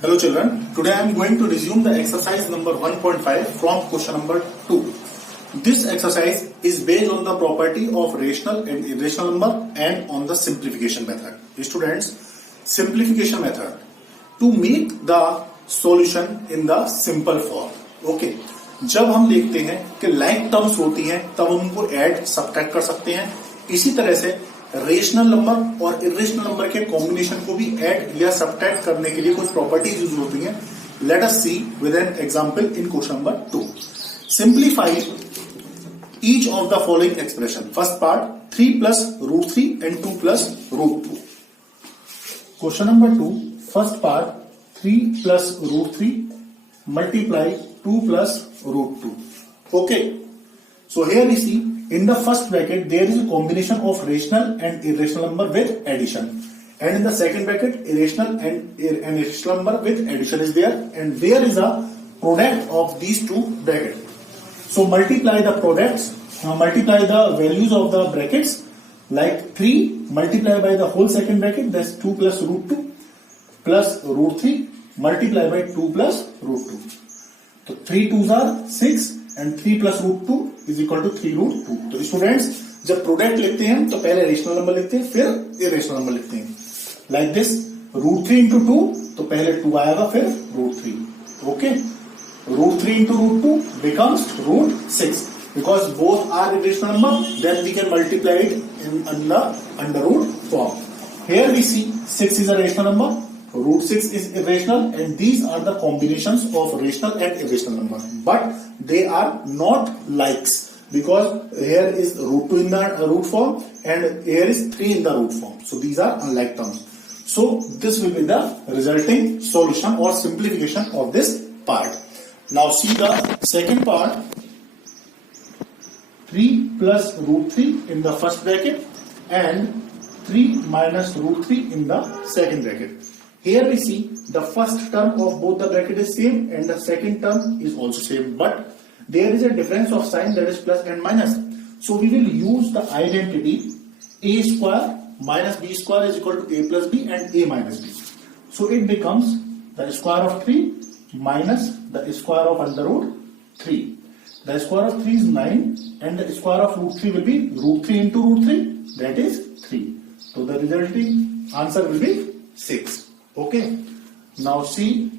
Hello children, today I am going to resume the exercise number 1.5 from question number 2. This exercise is based on the property of rational and irrational number and on the simplification method. Students, simplification method to make the solution in the simple form. Okay. जब हम देखते हैं कि like terms होती हैं तब हम उनको ऐड सब्ट्रैक्ट कर सकते हैं। इसी तरह से रेशनल नंबर और इरेशनल नंबर के कॉम्बिनेशन को भी ऐड या सब्ट्रैक्ट करने के लिए कुछ प्रॉपर्टीज यूज होती हैं। Let us see with an example in question number 2। Simplify each of the following expression. First part 3 plus √3 and 2 plus √2। Question number 2 first part 3 plus √3 multiply 2 plus √2. Okay, so here we see in the first bracket there is a combination of rational and irrational number with addition, and in the second bracket irrational and irrational number with addition is there, and there is a product of these two brackets. So multiply the products, multiply the values of the brackets, like 3 multiplied by the whole second bracket, that's 2 plus √2 plus √3 multiplied by 2 plus √2. तो 3 2s are 6 and 3 plus √2 is equal to 3 √2. तो students जब product लिखते हैं तो पहले rational number लिखते हैं फिर इरेशनल नंबर लिखते हैं। लाइक दिस √3 into 2 तो पहले 2 आएगा फिर √3. Okay, √3 into √2 becomes √6 because both are irrational number, then we can multiply it in the under root form. Here we see 6 is a rational number, √6 is irrational, and these are the combinations of rational and irrational number, but they are not likes because here is √2 in the root form and here is 3 in the root form, so these are unlike terms. So this will be the resulting solution or simplification of this part. Now see the second part, 3 plus √3 in the first bracket and 3 minus √3 in the second bracket. Here we see the first term of both the bracket is same and the second term is also same, but there is a difference of sign, that is plus and minus. So we will use the identity a square minus b square is equal to a plus b and a minus b. So it becomes the square of 3 minus the square of under root 3. The square of 3 is 9 and the square of √3 will be √3 into √3, that is 3. So the resulting answer will be 6. Okay, now see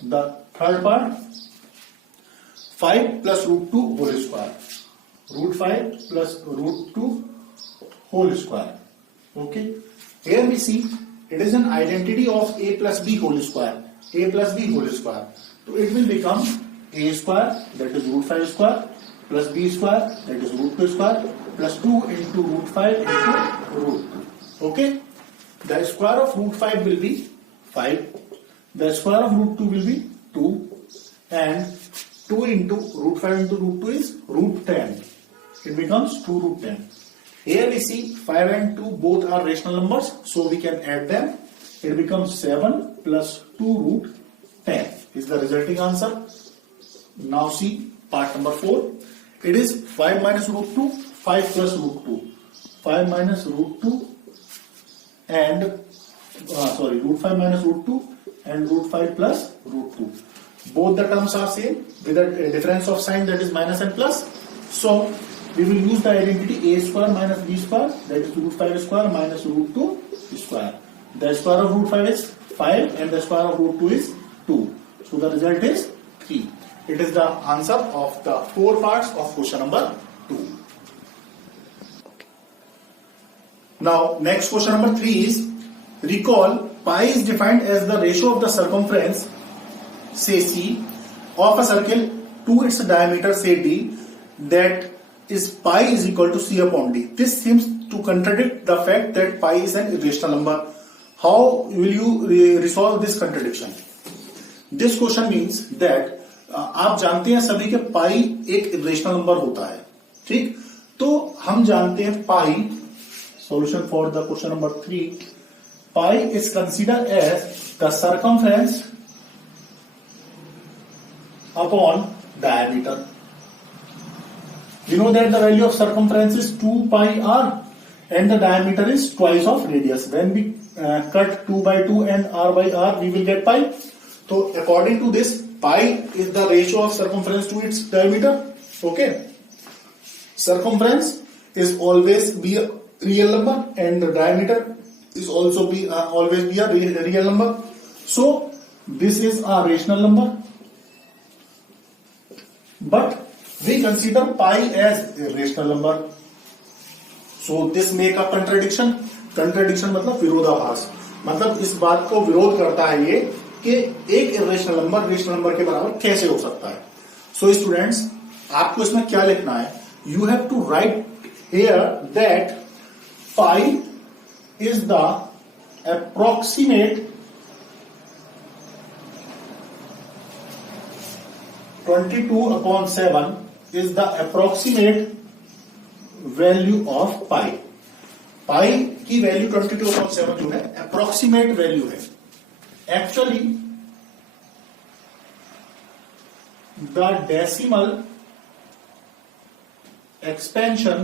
the third part, 5 plus √2 whole square, √5 plus √2 whole square. Okay, here we see it is an identity of a plus b whole square, a plus b whole square. So it will become a square, that is √5 square, plus b square, that is √2 square, plus 2 into √5 into √2. Okay, the square of √5 will be 5, the square of √2 will be 2, and 2 into √5 into √2 is √10. It becomes 2 √10. Here we see 5 and 2 both are rational numbers, so we can add them. It becomes 7 plus 2 √10 is the resulting answer. Now see part number 4. It is 5 minus √2, 5 plus √2, 5 minus √2 and √5 minus √2 and √5 plus √2. Both the terms are same with a difference of sign, that is minus and plus. So we will use the identity a square minus b square, that is √5 square minus √2 square. The square of √5 is 5 and the square of √2 is 2. So the result is 3. It is the answer of the 4 parts of question number 2. Now next question number 3 is, recall pi is defined as the ratio of the circumference, say c, of a circle to its diameter, say d, that is pi is equal to c upon d. This seems to contradict the fact that pi is an irrational number. How will you resolve this contradiction? This question means that आप जानते हैं सभी के पाई एक irrational number होता है, ठीक? तो हम जानते हैं पाई, solution for the question number 3, pi is considered as the circumference upon diameter. We know that the value of circumference is 2 pi r and the diameter is twice of radius. When we cut 2 by 2 and r by r, we will get pi. तो according to this pi is the ratio of circumference to its diameter. Okay, circumference is always be a real number and the diameter is also be always be a real number. So this is a rational number, but we consider pi as a rational number. So this make a contradiction. Contradiction मतलब विरोधाभास, मतलब इस बात को विरोध करता है ये कि एक इरेशनल नंबर रेशनल नंबर के बराबर कैसे हो सकता है. सो स्टूडेंट्स, आपको इसमें क्या लिखना है? You have to write here that pi is the approximate 22/7 is the approximate value of pi. Pi की वैल्यू 22/7 जो है approximate वैल्यू है. Actually the decimal expansion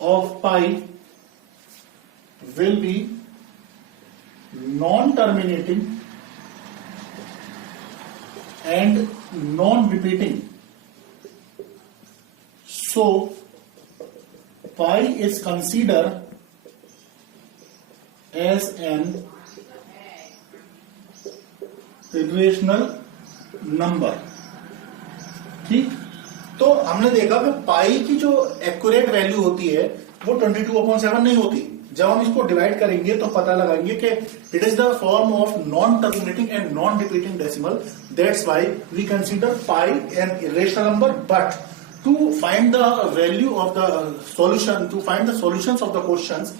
of pi will be non-terminating and non-repeating. So pi is considered as an irrational number. ठीक, तो हमने देखा कि पाई की जो एक्यूरेट वैल्यू होती है वो 22/7 नहीं होती. जब हम इसको डिवाइड करेंगे तो पता लगाएंगे कि it is the form of non terminating and non repeating decimal. That's why we consider pi an irrational number. But to find the value of the solution, to find the solutions of the questions,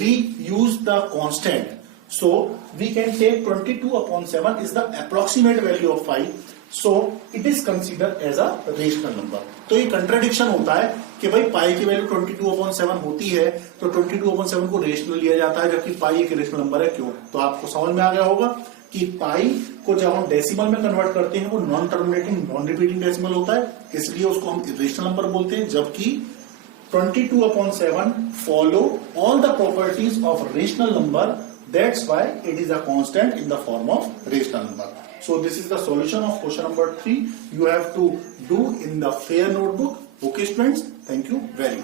we use the constant. So we can take 22/7 is the approximate value of pi. So it is considered as a rational number. तो ये contradiction होता है कि भाई पाई की value 22/7 होती है तो 22/7 को रेशनल लिया जाता है जबकि पाई एक रेशनल नंबर है. क्यों? तो आपको समझ में आ गया होगा कि पाई को जब हम डेसिमल में कन्वर्ट करते हैं वो non terminating non repeating decimal होता है, इसलिए उसको हम रेशनल नंबर बोलते हैं. जबकि 22/7 follow all the properties of rational number. That's why it is a constant in the form of rational number. So this is the solution of question number 3. You have to do in the fair notebook. Okay students, thank you very much.